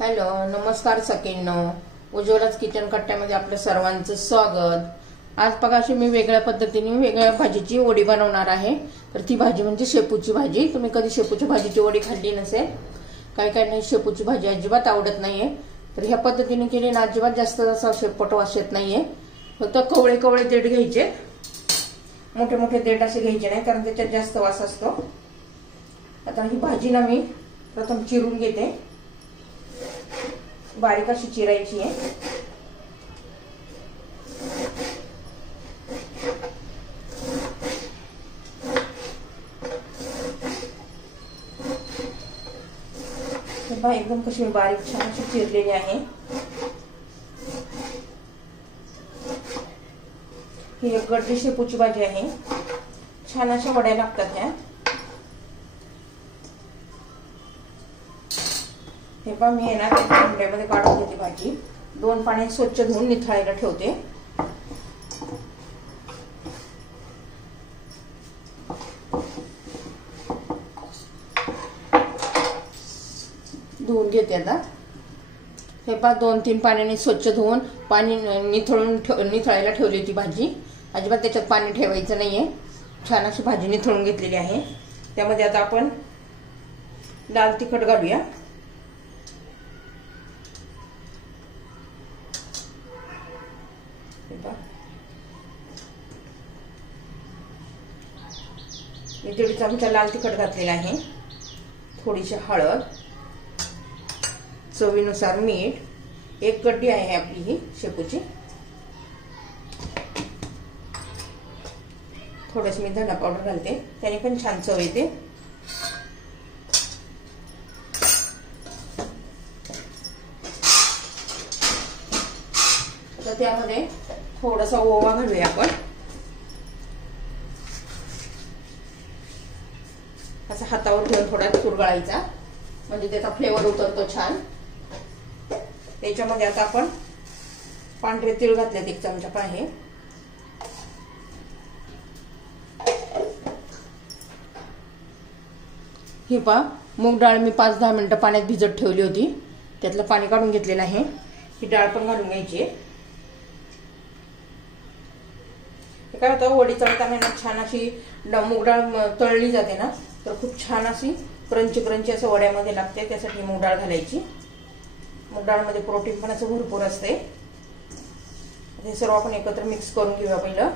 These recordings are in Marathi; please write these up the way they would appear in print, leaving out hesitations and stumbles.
हॅलो, नमस्कार सगळ्यांनो. उज्ज्वलाच किचन कट्ट्यामध्ये आपलं सर्वांचं स्वागत. आज बघा अशी मी वेगळ्या पद्धतीने वेगळ्या भाजीची वडी बनवणार आहे. तर ती भाजी म्हणजे शेपूची भाजी. तुम्ही कधी शेपूची भाजीची वडी खाल्ली नसेल. काही काही नाही, शेपूची भाजी अजिबात आवडत नाहीये. तर ह्या पद्धतीने केली ना अजिबात जास्त असा शेपट वास येत नाहीये. फक्त कवळे कवळे देठ घ्यायचे, मोठे मोठे देठ असे घ्यायचे नाही, कारण त्याच्यात जास्त वास असतो. आता ही भाजी ना मी प्रथम चिरून घेते. बारीक अशी चिरायची आहे. एकदम कशी बारीक छान अशी चिरलेली आहे. ही एक गड्डी शेपूची भाजी आहे. छान अशा वड्या लागतात ह्या. हे पहा, मी ना भांड्यामध्ये काढून घेते भाजी. 2 पाण्यात स्वच्छ धुवून निथळायला ठेवते. धुवून घेते आता. हे पहा, 2-3 पाण्याने स्वच्छ धुवून पाणी निथळायला ठेवली होती भाजी. अजिबात त्याच्यात पाणी ठेवायचं नाहीये. छान अशी भाजी निथळून घेतलेली आहे. त्यामध्ये आता आपण लाल तिखट घालूया. मी 1.5 चमचा लाल तिखट घातलेला आहे. थोडीशी हळद, चवीनुसार मीठ. 1 गड्डी आहे आपली ही शेपूची. थोडंसं मी धना पावडर घालते, त्याने पण छान चव येते. तर त्यामध्ये थोडासा ओवा घालूया आपण. असा हातावर घेऊन थोडा चुरगळायचा, म्हणजे त्याचा फ्लेवर उतरतो छान. त्याच्यामध्ये आता आपण पांढरे तीळ घातलेत 1 चमचा पण आहे. ही पहा, मूग डाळ मी 5-10 मिनिटं पाण्यात भिजत ठेवली होती. त्यातलं पाणी काढून घेतलेलं आहे. ही डाळ पण घालून घ्यायची. काय होतं, वडी तळताना छान अशी मूग डाळ तळली जाते ना, तर खूप छान अशी क्रंची क्रंची असं वड्यामध्ये लागते. त्यासाठी मूग डाळ घालायची. मूग डाळमध्ये प्रोटीन पण असं भरपूर असते. हे सर्व आपण एकत्र मिक्स करून घेऊया पहिलं.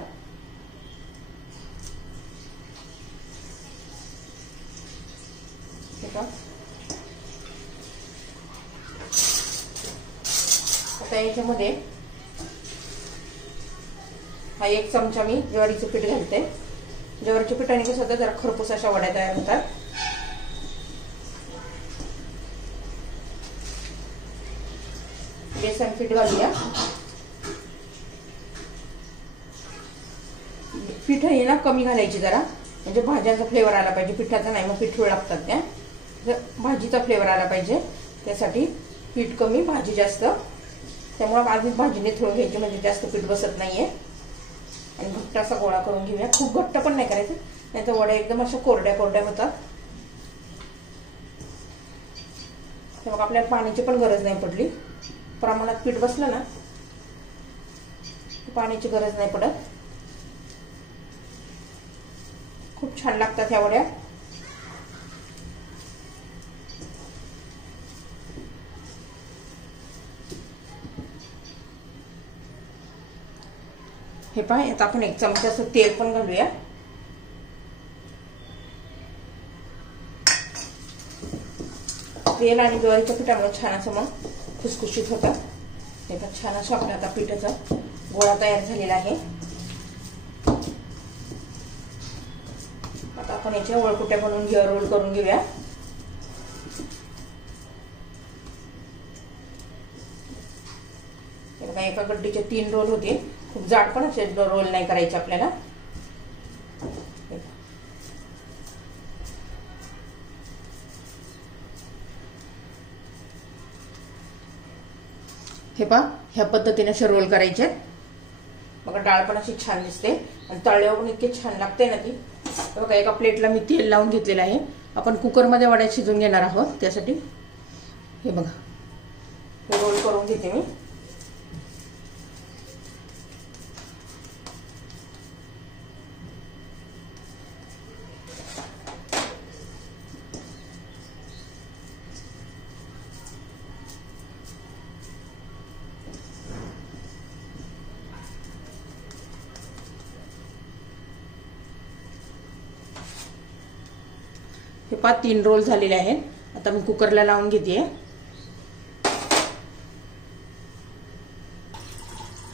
आता याच्यामध्ये हा 1 चमचा मी ज्वारीचं पीठ घालते. ज्वारीच्या पिठाने कसं होतं, जरा खरपूस अशा वड्या तयार होतात. बेसन पीठ घालूया. पीठ हे ना कमी घालायची जरा, म्हणजे भाज्यांचा फ्लेवर आला पाहिजे. पिठाचा नाही, मग पिठूळ लागतात त्या. भाजीचा फ्लेवर आला पाहिजे, त्यासाठी पीठ कमी भाजी जास्त. त्यामुळे आधी भाजी निथळून घ्यायची, म्हणजे जास्त पीठ बसत नाहीये. आणि घट्ट असा गोळा करून घेऊया. खूप घट्ट पण नाही करायचं, नाही तर वड्या एकदम अशा कोरड्या कोरड्या होतात. मग आपल्याला पाण्याची पण गरज नाही पडली. प्रमाणात पीठ बसलं ना, पाण्याची गरज नाही पडत. खूप छान लागतात ह्या वड्या. हे पहा, आता आपण 1 चमचा असं तेल पण घालूया. तेल आणि ज्वारीच्या पिठामुळे छान असं मग खुसखुशीत होतं. हे पण छान असं आपला आता पिठाचा गोळा तयार झालेला आहे. आता आपण याच्या वळकुट्या बनवून घेऊया, रोल करून घेऊया. एका गड्डीचे 3 रोल होते. खूप जाड पण असे रोल नाही करायचे आपल्याला. हे पहा, ह्या पद्धतीने असे रोल करायचे. बघा, डाळ पण अशी छान दिसते आणि तळल्यावर पण इतके छान लागते ना ती. बघा, एका प्लेटला मी तेल लावून घेतलेलं आहे. आपण कुकरमध्ये वड्या शिजून घेणार आहोत. त्यासाठी हे बघा, रोल करून घेते मी. हे 3 रोल झालेले आहेत. आता मी कुकरला लावून घेते.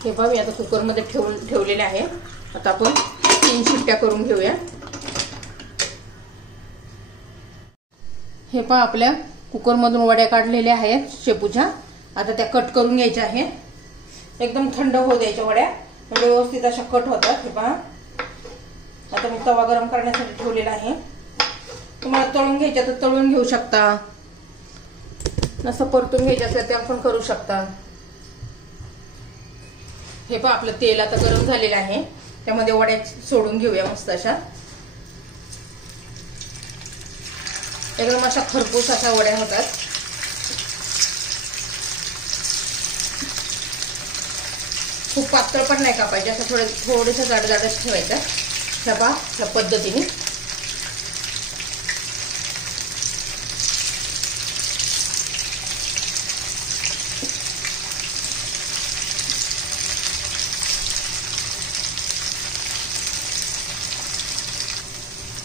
हे पहा मी आता कुकरमध्ये ठेवलेले आहे. आता आपण 3 शिट्ट्या करून घेऊया. हे पहा आपल्या कुकरमधून वड्या काढलेल्या आहेत शेपूच्या. आता त्या कट करून घ्यायच्या आहेत. एकदम थंड होऊ द्यायच्या वड्या, म्हणजे व्यवस्थित अशा कट होतात. हे पहा आता मी तवा गरम करण्यासाठी ठेवलेला आहे. तुम्हाला तळून घ्यायच्या तर तळून घेऊ शकता, नसं परतून घ्यायचं असेल तर आपण करू शकता. हे पहा आपलं तेल आता गरम झालेलं आहे. त्यामध्ये वड्या सोडून घेऊया मस्त अशा. एकदम अशा खरपूस अशा वड्या होतात. खूप पातळ पण नाही कापायचे, असं थोडेसे जाडजाडच ठेवायचं. हे पहा या पद्धतीने.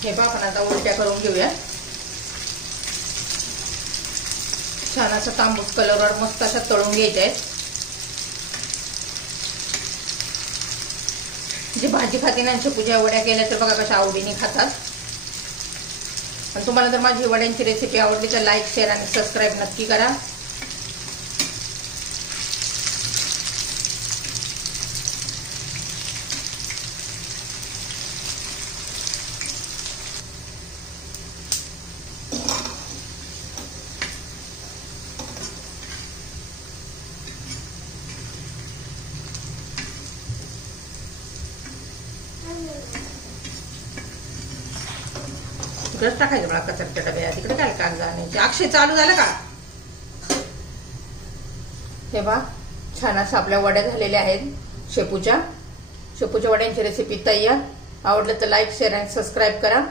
हे पहा आपण आता उलट्या करून घेऊया. छान असं तांबूस कलरवर मस्त अशा तळून घ्यायच्या आहेत. जे भाजी खाते ना शेपूच्या वड्या केल्या तर बघा कशा आवडीने खातात. आणि तुम्हाला जर माझी वड्यांची रेसिपी आवडली तर लाईक, शेअर आणि सबस्क्राईब नक्की करा. तिकडेच टाकायचं मला कचऱ्याच्या डब्यात. तिकडे काय कागद आणायचे. अक्षय चालू झालं का? हे बघा छान असं आपल्या वड्या झालेल्या आहेत शेपूच्या वड्यांची रेसिपी तयार. आवडलं तर लाईक, शेअर आणि सबस्क्राईब करा.